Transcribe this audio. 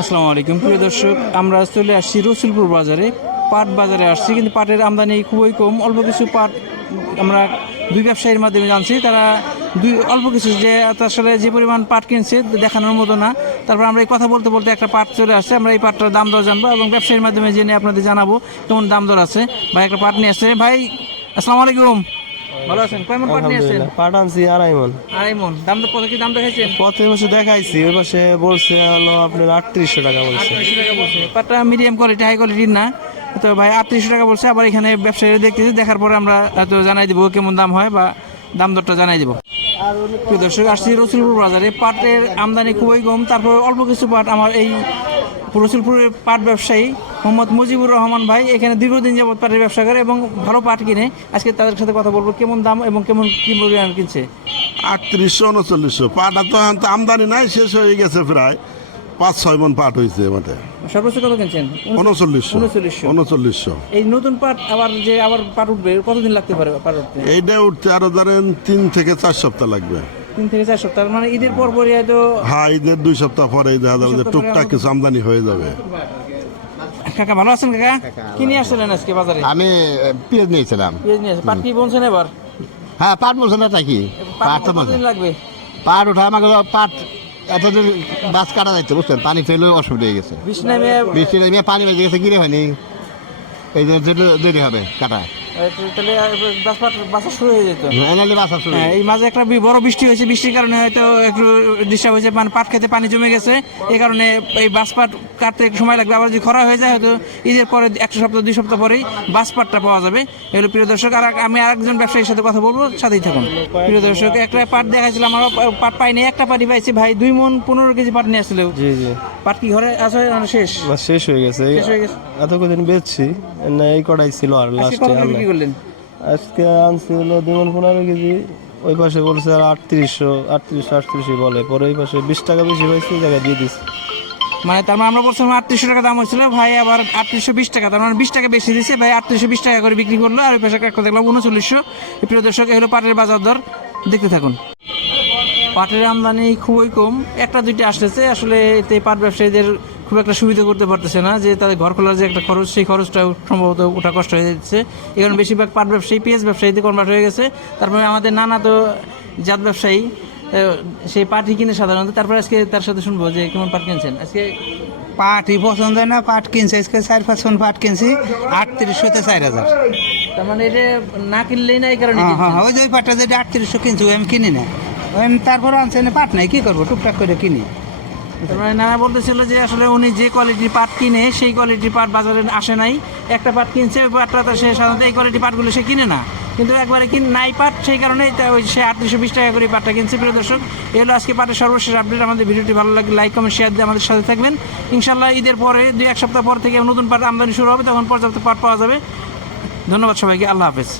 আসসালামু আলাইকুম, প্রিয় দর্শক, আমরা চলে আসছি রসুলপুর বাজারে। পাট বাজারে আসছি, কিন্তু পাটের আমদানি খুবই কম। অল্প কিছু পাট আমরা দুই ব্যবসায়ীর মাধ্যমে জানছি। তারা দুই, অল্প কিছু যে আসলে যে পরিমাণ পাট কিনছে, দেখানোর মতো না। তারপর আমরা এই কথা বলতে বলতে একটা পাট চলে আসছে। আমরা এই পাটটার দাম দর জানব এবং ব্যবসায়ীর মাধ্যমে জেনে আপনাদের জানাব কেমন দাম দর আছে। ভাই, একটা পাট নিয়ে আসছে। ভাই, আসসালামু আলাইকুম। ভালো আছেন? পাট পাট আনছি আড়াই মন। আড়াই মন। দাম কত কি দাম দেখাইছেন পথে বসে দেখাইছি ওই পাশে বলছে হলো আপনার আটত্রিশশো টাকা বলছে। আটত্রিশশো টাকা বলছে। পাটটা মিডিয়াম কোয়ালিটি হাই কোয়ালিটির না। তো ভাই আটত্রিশশো টাকা বলছে আবার এখানে ব্যবসায়ীরা দেখতেছি দেখার পরে আমরা হয়তো জানাই দিব কেমন দাম হয় বা দাম দরটা জানাই দিব। দর্শক আসছি রসুলপুর বাজারে। পাটের আমদানি খুবই কম তারপর অল্প কিছু পাট আমার এই রসুলপুরের পাট ব্যবসায়ী মোহাম্মদ মুজিবুর রহমান ভাই এখানে দীর্ঘদিন যাবত পাটের ব্যবসা করে এবং ভালো পাট কিনে আজকে তাদের সাথে কথা বলব কেমন দাম এবং কেমন কি পরিমাণ কিনছে? আটত্রিশশো উনচল্লিশশো। পাটা তো এখন তো আমদানি নাই শেষ হয়ে গেছে প্রায় পাঁচ ছয় মন পাট হয়েছে মাঠে। সর্বোচ্চ কত কিনছেন? উনচল্লিশশো উনচল্লিশশো। উনচল্লিশশো। এই নতুন পাট আবার যে আবার পাট উঠবে কতদিন লাগতে পারে পাট উঠতে? এইটা উঠতে আরও ধরেন তিন থেকে চার সপ্তাহ লাগবে। তিন থেকে চার সপ্তাহ মানে ঈদের পর পরই হয়তো হ্যাঁ ঈদের দুই সপ্তাহ পরে দেখা যাবে যে টুকটাক কিছু আমদানি হয়ে যাবে। কাকা ভালো আছেন কাকা? কি নিয়ে আসছিলেন আজকে বাজারে? আমি পেঁয়াজ নিয়েছিলাম পেঁয়াজ নিয়ে পাট কি বলছেন এবার? হ্যাঁ পাট বলছেন না কি? পাট তো লাগবে? পাট উঠা আমাকে পাট এতদিন বাস কাটা যাচ্ছে বুঝছেন? পানি ফেলে অসুবিধা হয়ে গেছে। বৃষ্টি নামে বৃষ্টি নেমে পানি বেজে গেছে কিনে হয়নি। এই জন্য দেরি হবে কাটা। তাহলে পাট বাসা শুরু হয়ে যেত। বাসা শুরু হ্যাঁ এই মাঝে একটা বড় বৃষ্টি হয়েছে বৃষ্টির কারণে হয়তো একটু ডিস্টার্ব হয়েছে মানে পাট খেতে পানি জমে গেছে। এই কারণে এই বাস পাট কাটতে একটু সময় লাগবে। আবার যদি খরা হয়ে যায় হয়তো ঈদের পরে এক সপ্তাহ দুই সপ্তাহ পরেই বাস পাটটা পাওয়া যাবে। এগুলো প্রিয় দর্শক আর আমি আরেকজন ব্যবসায়ীর সাথে কথা বলব সাথেই থাকুন। প্রিয় দর্শক একটা পাট দেখাইছিলাম আমার পাট পাইনি একটা পাটি পাইছি। ভাই দুই মন পনেরো কেজি পাট নিয়ে আসছিল। জি জি। পাট কি ঘরে আছে শেষ? শেষ হয়ে গেছে। এই শেষ হয়ে গেছে। এত কদিন বেচছি না এই কটাই ছিল আর লাস্টে বিক্রি করলেন? আজকে আনছি হলো দুমন পনেরো কেজি ওই পাশে বলছে আর আটত্রিশশো আটত্রিশশো আটত্রিশশো বলে। পরে ওই পাশে বিশ টাকা বেশি পাইছি জায়গায় দিয়ে দিচ্ছি মানে তার মানে আমরা বলছিলাম আটত্রিশশো টাকা দাম হয়েছিল ভাই আবার আটত্রিশশো বিশ টাকা তার মানে বিশ টাকা বেশি দিচ্ছে ভাই আটত্রিশশো বিশ টাকা করে বিক্রি করল আর ওই পাশে একটা দেখলাম উনচল্লিশশো। প্রিয় দর্শক হলো পাটের বাজার দর দেখতে থাকুন। পাটের আমদানি খুবই কম একটা দুইটা আসতেছে আসলে এতে পাট ব্যবসায়ীদের খুব একটা সুবিধা করতে পারতেছে না যে তাদের ঘর খোলার যে একটা খরচ সেই খরচটা সম্ভবত ওটা কষ্ট হয়ে যাচ্ছে। এই কারণে বেশিরভাগ পাট ব্যবসায়ী পেঁয়াজ ব্যবসায়ীতে কনভার্ট হয়ে গেছে। তারপরে আমাদের নানা তো জাত ব্যবসায়ী সেই পাটই কিনে সাধারণত। তারপরে আজকে তার সাথে শুনব যে কেমন পাট কিনছেন। আজকে পাটই পছন্দ হয় না পাট কিনছে। আজকে চার পাঁচ মন পাট কিনছি আটত্রিশশোতে চার হাজার। তার মানে এটা না কিনলেই না এই কারণে হ্যাঁ হ্যাঁ ওই যে ওই পাটটা যেটা আটত্রিশশো কিনছি ওই আমি কিনি না। আমি তারপর আনছে পাট নাই কি করব? টুকটাক করে কিনি। নানা বলতেছিল যে আসলে উনি যে কোয়ালিটির পাট কিনে, সেই কোয়ালিটির পাট বাজারে আসে নাই। একটা পাট কিনছে, ওই পাটটা তো সে সাধারণত এই কোয়ালিটির পাটগুলো সে কিনে না। কিন্তু একবারে কিন নাই পাট সেই কারণেই তা ওই সে আটত্রিশশো বিশ টাকা করে পাটটা কিনছে, প্রিয় দর্শক। এই হলো আজকে পাটের সর্বশেষ আপডেট আমাদের ভিডিওটি ভালো লাগে লাইক কমেন্ট শেয়ার দিয়ে আমাদের সাথে থাকবেন। ইনশাল্লাহ ঈদের পরে, দুই এক সপ্তাহ পর থেকে নতুন পাট আমদানি শুরু হবে, তখন পর্যাপ্ত পাট পাওয়া যাবে। ধন্যবাদ সবাইকে, আল্লাহ হাফেজ।